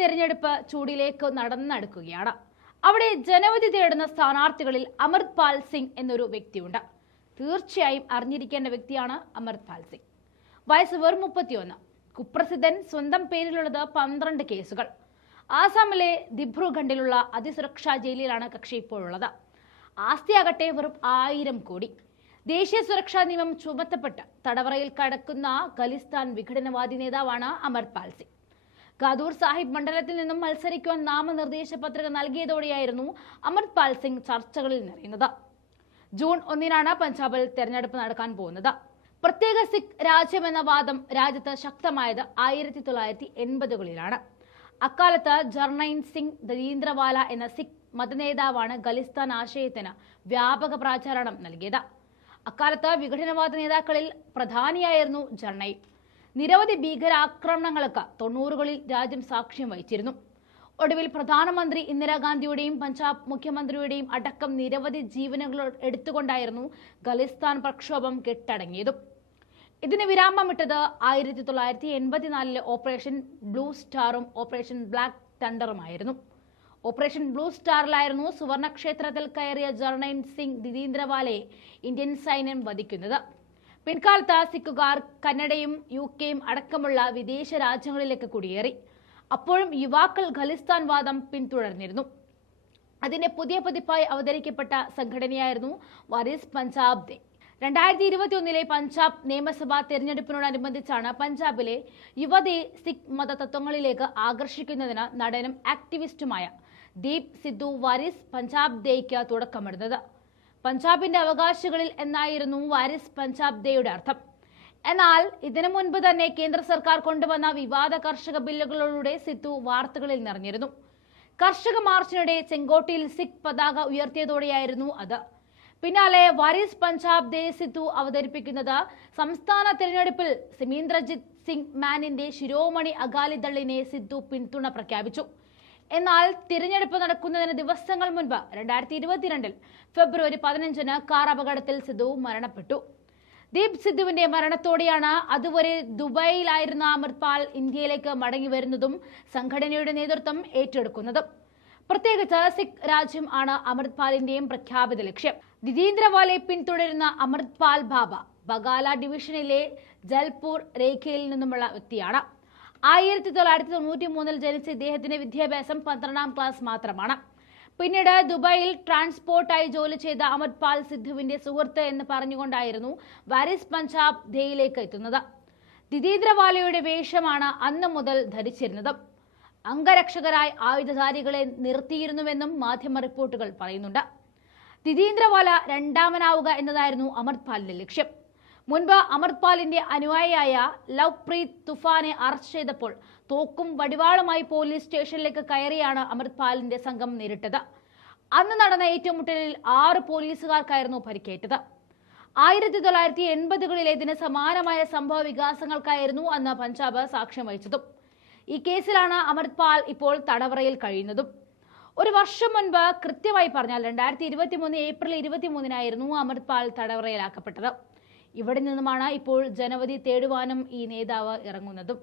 തെരഞ്ഞെടുപ്പ് ചൂടിലേക്ക് നടന്നടുക്കുകയാണ്. അവിടെ ജനവിധി തേടുന്ന സ്ഥാനാർത്ഥികളിൽ അമൃത് പാൽ സിംഗ് എന്നൊരു വ്യക്തിയുണ്ട്. തീർച്ചയായും അറിഞ്ഞിരിക്കേണ്ട വ്യക്തിയാണ് അമൃത് പാൽ സിംഗ്. വയസ്സ് വെറും മുപ്പത്തിയൊന്ന്. കുപ്രസിദ്ധൻ സ്വന്തം പേരിലുള്ളത് പന്ത്രണ്ട് കേസുകൾ. ആസാമിലെ ദിബ്രുഖണ്ഡിലുള്ള അതിസുരക്ഷാ ജയിലിലാണ് കക്ഷി ഇപ്പോഴുള്ളത്. ആസ്തിയാകട്ടെ വെറും ആയിരം കോടി. ദേശീയ സുരക്ഷാ നിയമം ചുമത്തപ്പെട്ട് തടവറയിൽ കടക്കുന്ന ഖലിസ്ഥാൻ വിഘടനവാദി നേതാവാണ് അമർപാൽ സിംഗ്. ഗാദൂർ സാഹിബ് മണ്ഡലത്തിൽ നിന്നും മത്സരിക്കുവാൻ നാമനിർദ്ദേശ പത്രിക നൽകിയതോടെയായിരുന്നു അമൃത്പാൽ സിംഗ് ചർച്ചകളിൽ നിറയുന്നത്. ജൂൺ ഒന്നിനാണ് പഞ്ചാബിൽ തെരഞ്ഞെടുപ്പ് നടക്കാൻ പോകുന്നത്. പ്രത്യേക സിഖ് രാജ്യമെന്ന വാദം രാജ്യത്ത് ശക്തമായത് ആയിരത്തി തൊള്ളായിരത്തി എൺപതുകളിലാണ്. അക്കാലത്ത് ജർണൈൻ സിംഗ് ദരീന്ദ്രവാല എന്ന സിഖ് മതനേതാവാണ് ഖലിസ്ഥാൻ ആശയത്തിന് വ്യാപക പ്രചാരണം നൽകിയത്. അക്കാലത്ത് വിഘടനവാദ നേതാക്കളിൽ പ്രധാനിയായിരുന്നു ജർണൈൻ. നിരവധി ഭീകരാക്രമണങ്ങൾക്ക് തൊണ്ണൂറുകളിൽ രാജ്യം സാക്ഷ്യം വഹിച്ചിരുന്നു. ഒടുവിൽ പ്രധാനമന്ത്രി ഇന്ദിരാഗാന്ധിയുടെയും പഞ്ചാബ് മുഖ്യമന്ത്രിയുടെയും അടക്കം നിരവധി ജീവനുകൾ എടുത്തുകൊണ്ടായിരുന്നു ഖലിസ്ഥാൻ പ്രക്ഷോഭം കെട്ടടങ്ങിയതും. ഇതിന് വിരാമമിട്ടത് ആയിരത്തി തൊള്ളായിരത്തി എൺപത്തിനാലിലെ ഓപ്പറേഷൻ ബ്ലൂ സ്റ്റാറും ഓപ്പറേഷൻ ബ്ലാക്ക് തണ്ടറുമായിരുന്നു. ഓപ്പറേഷൻ ബ്ലൂ സ്റ്റാറിലായിരുന്നു സുവർണക്ഷേത്രത്തിൽ കയറിയ ജർണൈൻ സിംഗ് ദിതീന്ദ്രവാലയെ ഇന്ത്യൻ സൈന്യം വധിക്കുന്നത്. പിൻകാലത്ത് സിഖുകാർ കന്നഡയും യു കെയും അടക്കമുള്ള വിദേശ രാജ്യങ്ങളിലേക്ക് കുടിയേറി. അപ്പോഴും യുവാക്കൾ ഖലിസ്ഥാൻ വാദം പിന്തുടർന്നിരുന്നു. അതിന്റെ പുതിയ പതിപ്പായി അവതരിക്കപ്പെട്ട സംഘടനയായിരുന്നു വാരിസ് പഞ്ചാബ് ദേ. രണ്ടായിരത്തി ഇരുപത്തി ഒന്നിലെ പഞ്ചാബ് നിയമസഭാ തെരഞ്ഞെടുപ്പിനോടനുബന്ധിച്ചാണ് പഞ്ചാബിലെ യുവതയെ സിഖ് മതതത്വങ്ങളിലേക്ക് ആകർഷിക്കുന്നതിന് നടനും ആക്ടിവിസ്റ്റുമായ ദീപ് സിദ്ധു വാരിസ് പഞ്ചാബ് ദേയ്ക്ക് തുടക്കമിടുന്നത്. പഞ്ചാബിന്റെ അവകാശികളിൽ എന്നായിരുന്നു വാരിസ് പഞ്ചാബ് ദേയുടെ അർത്ഥം. എന്നാൽ ഇതിനു മുൻപ് തന്നെ കേന്ദ്ര സർക്കാർ കൊണ്ടുവന്ന വിവാദ കർഷക ബില്ലുകളിലൂടെ സിദ്ധു വാർത്തകളിൽ നിറഞ്ഞിരുന്നു. കർഷക മാർച്ചിനിടെ ചെങ്കോട്ടയിൽ സിഖ് പതാക ഉയർത്തിയതോടെയായിരുന്നു അത്. പിന്നാലെ വാരിസ് പഞ്ചാബ് ദേ സിദ്ധു അവതരിപ്പിക്കുന്നത് സംസ്ഥാന തിരഞ്ഞെടുപ്പിൽ സിമീന്ദ്രജിത് സിംഗ് മാനിന്റെ ശിരോമണി അകാലിദളിനെ സിദ്ധു പിന്തുണ പ്രഖ്യാപിച്ചു. എന്നാൽ തിരഞ്ഞെടുപ്പ് നടക്കുന്നതിന് ദിവസങ്ങൾ മുൻപ് രണ്ടായിരത്തി ഇരുപത്തിരണ്ടിൽ ഫെബ്രുവരി പതിനഞ്ചിന് കാർ അപകടത്തിൽ സിദ്ധു മരണപ്പെട്ടു. ദീപ് സിദ്ധുവിന്റെ മരണത്തോടെയാണ് അതുവരെ ദുബായിലായിരുന്ന അമൃത്പാൽ ഇന്ത്യയിലേക്ക് മടങ്ങി വരുന്നതും സംഘടനയുടെ നേതൃത്വം ഏറ്റെടുക്കുന്നതും. പ്രത്യേകിച്ച് സിഖ് രാജ്യം ആണ് അമൃത്പാലിന്റെയും പ്രഖ്യാപിത ലക്ഷ്യം. ദിതീന്ദ്രവാലെ പിന്തുടരുന്ന അമൃത്പാൽ ബാബ ബഗാല ഡിവിഷനിലെ ജൽപൂർ രേഖയിൽ നിന്നുമുള്ള വ്യക്തിയാണ്. ആയിരത്തി തൊള്ളായിരത്തി തൊണ്ണൂറ്റി മൂന്നിൽ ജനിച്ച ഇദ്ദേഹത്തിന്റെ വിദ്യാഭ്യാസം പന്ത്രണ്ടാം ക്ലാസ് മാത്രമാണ്. പിന്നീട് ദുബായിൽ ട്രാൻസ്പോർട്ടായി ജോലി ചെയ്ത അമൃത് പാൽ സിദ്ധുവിന്റെ സുഹൃത്ത് എന്ന് പറഞ്ഞുകൊണ്ടായിരുന്നു വാരിസ് പഞ്ചാബ് ദേയിലേക്ക് എത്തുന്നത്. ദിതീന്ദ്രവാലയുടെ വേഷമാണ് അന്ന് മുതൽ ധരിച്ചിരുന്നത്. അംഗരക്ഷകരായി ആയുധധാരികളെ നിർത്തിയിരുന്നുവെന്നും മാധ്യമ റിപ്പോർട്ടുകൾ പറയുന്നുണ്ട്. ദിതീന്ദ്രവാല രണ്ടാമനാവുക എന്നതായിരുന്നു അമർപാലിന്റെ പാലിന്റെ ലക്ഷ്യം. മുൻപ് അമർപാലിന്റെ പാലിന്റെ അനുയായിയായ ലവ്പ്രീത് തുഫാനെ അറസ്റ്റ് ചെയ്തപ്പോൾ തോക്കും വടിവാളുമായി പോലീസ് സ്റ്റേഷനിലേക്ക് കയറിയാണ് അമൃത്പാലിന്റെ സംഘം നേരിട്ടത്. അന്ന് നടന്ന ഏറ്റുമുട്ടലിൽ ആറ് പോലീസുകാർക്കായിരുന്നു പരിക്കേറ്റത്. ആയിരത്തി തൊള്ളായിരത്തി എൺപതുകളിലെ ഇതിന് സമാനമായ സംഭവ വികാസങ്ങൾക്കായിരുന്നു അന്ന് പഞ്ചാബ് സാക്ഷ്യം വഹിച്ചതും. ഈ കേസിലാണ് അമൃത്പാൽ ഇപ്പോൾ തടവറയിൽ കഴിയുന്നതും. ഒരു വർഷം മുൻപ് കൃത്യമായി പറഞ്ഞാൽ രണ്ടായിരത്തി ഇരുപത്തി മൂന്ന് ഏപ്രിൽ ഇരുപത്തി മൂന്നിനായിരുന്നു അമൃത് പാൽ തടവറയിലാക്കപ്പെട്ടത്. ഇവിടെ നിന്നുമാണ് ഇപ്പോൾ ജനവധി തേടുവാനും ഈ നേതാവ് ഇറങ്ങുന്നതും.